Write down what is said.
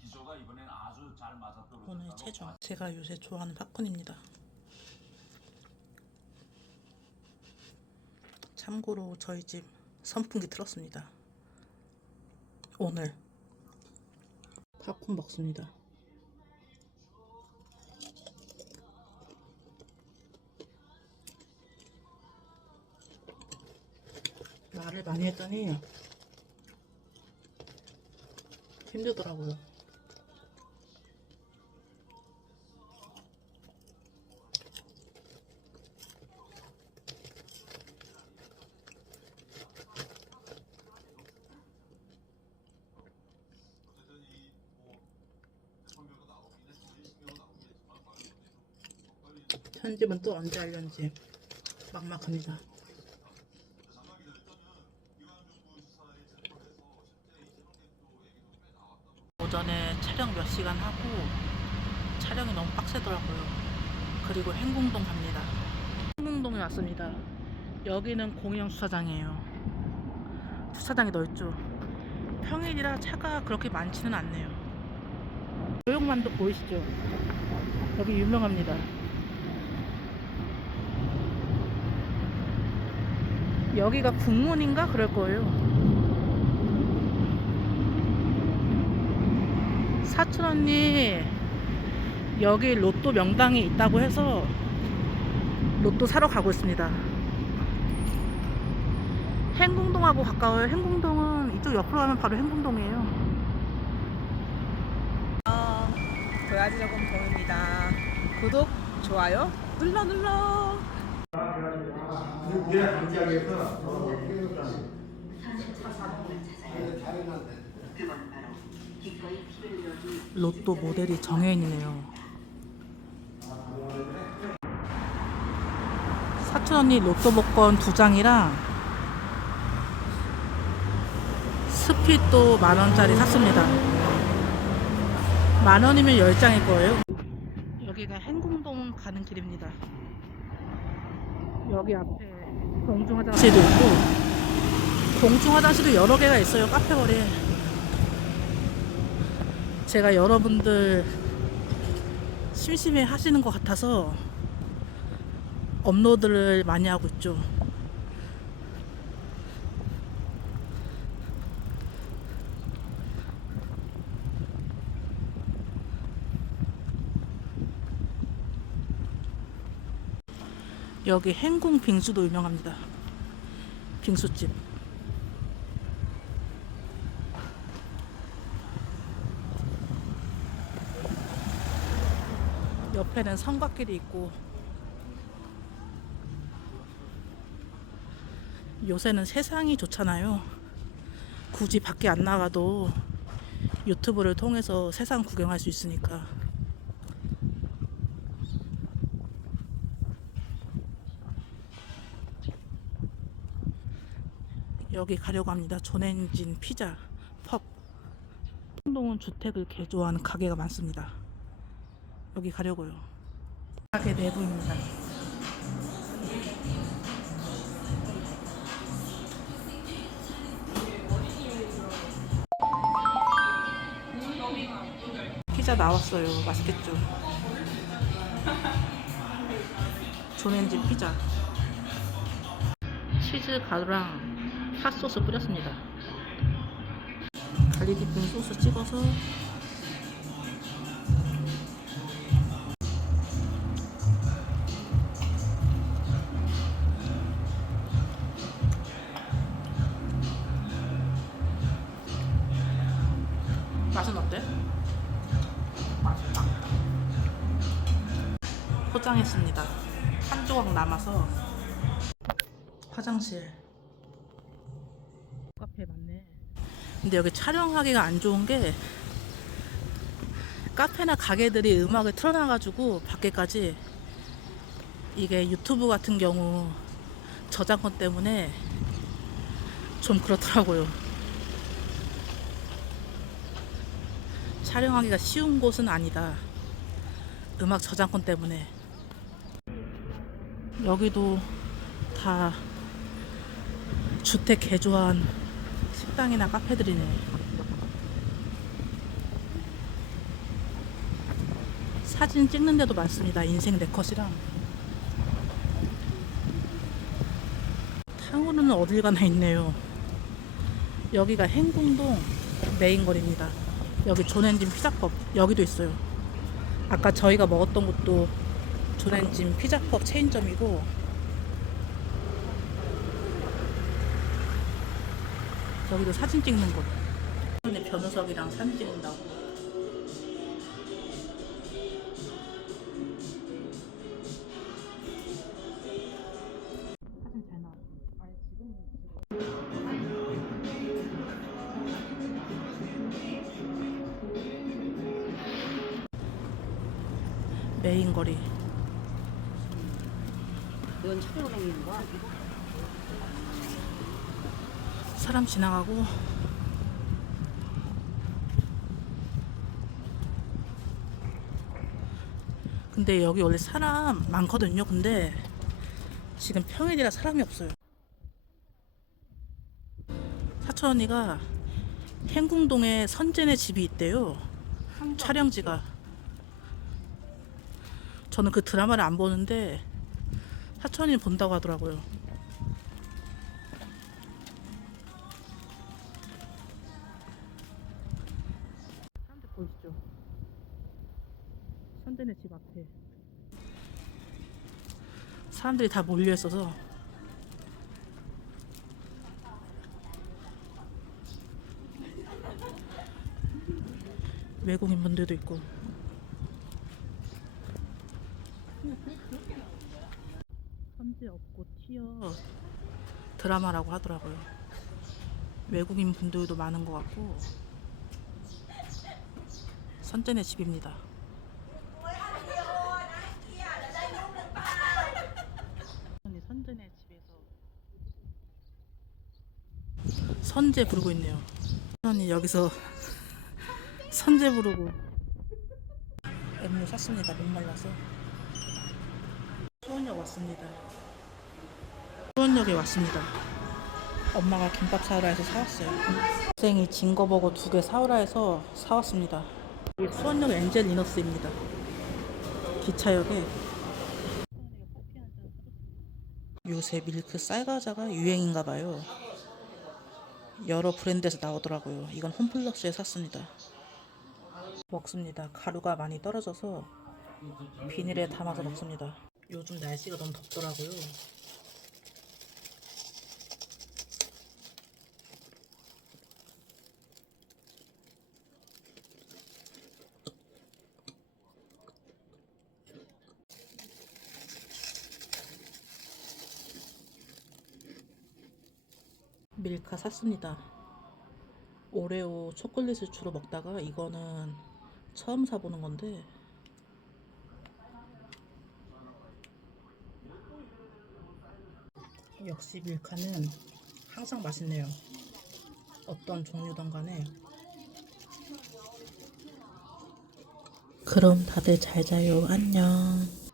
기조가 이번엔 아주 잘 맞아떨어졌다고 오늘 최종 제가 요새 좋아하는 팝콘입니다. 참고로 저희 집 선풍기 틀었습니다. 오늘 팝콘 먹습니다. 말을 많이 했더니 힘들더라고요. 편집은 또 언제 하려는지 막막합니다. 오전에 촬영 몇 시간 하고 촬영이 너무 빡세더라고요. 그리고 행궁동 갑니다. 행궁동에 왔습니다. 여기는 공영 주차장이에요. 주차장이 넓죠. 평일이라 차가 그렇게 많지는 않네요. 교육만도 보이시죠? 여기 유명합니다. 여기가 국문인가 그럴 거예요. 사촌 언니 여기 로또 명당이 있다고 해서 로또 사러 가고 있습니다. 행궁동하고 가까워요. 행궁동은 이쪽 옆으로 가면 바로 행궁동이에요. 도야지 저금통입니다. 구독, 좋아요 눌러 눌러. 우리가 강지하게서 로또 모델이 정해인이네요. 사촌 언니 로또 복권 두 장이랑 스피도 만 원짜리 샀습니다. 만 원이면 열 장일 거예요. 여기가 행궁동 가는 길입니다. 여기 앞에 공중 화장실도 있고 공중 화장실도 여러 개가 있어요. 카페 거리에. 제가 여러분들 심심해 하시는 것 같아서 업로드를 많이 하고 있죠. 여기 행궁 빙수도 유명합니다. 빙수집. 옆에는 성곽길이 있고 요새는 세상이 좋잖아요. 굳이 밖에 안 나가도 유튜브를 통해서 세상 구경할 수 있으니까. 여기 가려고 합니다. 존엔진 피자 펍. 홍동은 주택을 개조하는 가게가 많습니다. 여기 가려고요. 가게 내부입니다. 피자 나왔어요. 맛있겠죠? 존엔진 피자. 치즈 가루랑 핫소스 뿌렸습니다. 갈릭 디핑 소스 찍어서 맛은 어때? 맛있다. 포장했습니다. 한 조각 남아서 화장실. 카페 맞네. 근데 여기 촬영하기가 안 좋은 게 카페나 가게들이 음악을 틀어놔가지고 밖에까지 이게 유튜브 같은 경우 저작권 때문에 좀 그렇더라고요. 촬영하기가 쉬운 곳은 아니다. 음악 저작권 때문에. 여기도 다 주택 개조한 식당이나 카페들이네. 사진 찍는 데도 많습니다. 인생 네컷이랑. 탕후루는 어딜 가나 있네요. 여기가 행궁동 메인거리입니다. 여기 존엔진 피자법 여기도 있어요. 아까 저희가 먹었던 곳도 존엔진 피자법 체인점이고 여기도 사진 찍는 곳. 근데 변우석이랑 사진 찍는다고. 메인 거리. 이건 차로 다니는 거야? 사람 지나가고. 근데 여기 원래 사람 많거든요. 근데 지금 평일이라 사람이 없어요. 사촌 언니가 행궁동에 선진의 집이 있대요. 촬영지가. 저는 그 드라마를 안 보는데 사촌 언니 본다고 하더라고요 보이시죠? 선대네 집 앞에. 사람들이 다 몰려 있어서. 외국인 분들도 있고. 선제 없고 티어. 드라마라고 하더라고요. 외국인 분들도 많은 것 같고 선전의 집입니다. 선전의 집에서 선제 부르고 있네요. 언니 여기서 선제 부르고 엠무 샀습니다. 못 말라서 수원역 왔습니다. 수원역에 왔습니다. 엄마가 김밥 사오라 해서 사왔어요. 학생이 징거버거 두 개 사오라 해서 사왔습니다. 수원역 엔젤 리너스입니다. 기차역에 요새 밀크 쌀과자가 유행인가 봐요. 여러 브랜드에서 나오더라고요. 이건 홈플러스에 샀습니다. 먹습니다. 가루가 많이 떨어져서 비닐에 담아서 먹습니다. 요즘 날씨가 너무 덥더라고요. 밀카 샀습니다. 오레오 초콜릿을 주로 먹다가 이거는 처음 사보는 건데 역시 밀카는 항상 맛있네요. 어떤 종류든 간에 그럼 다들 잘 자요. 안녕.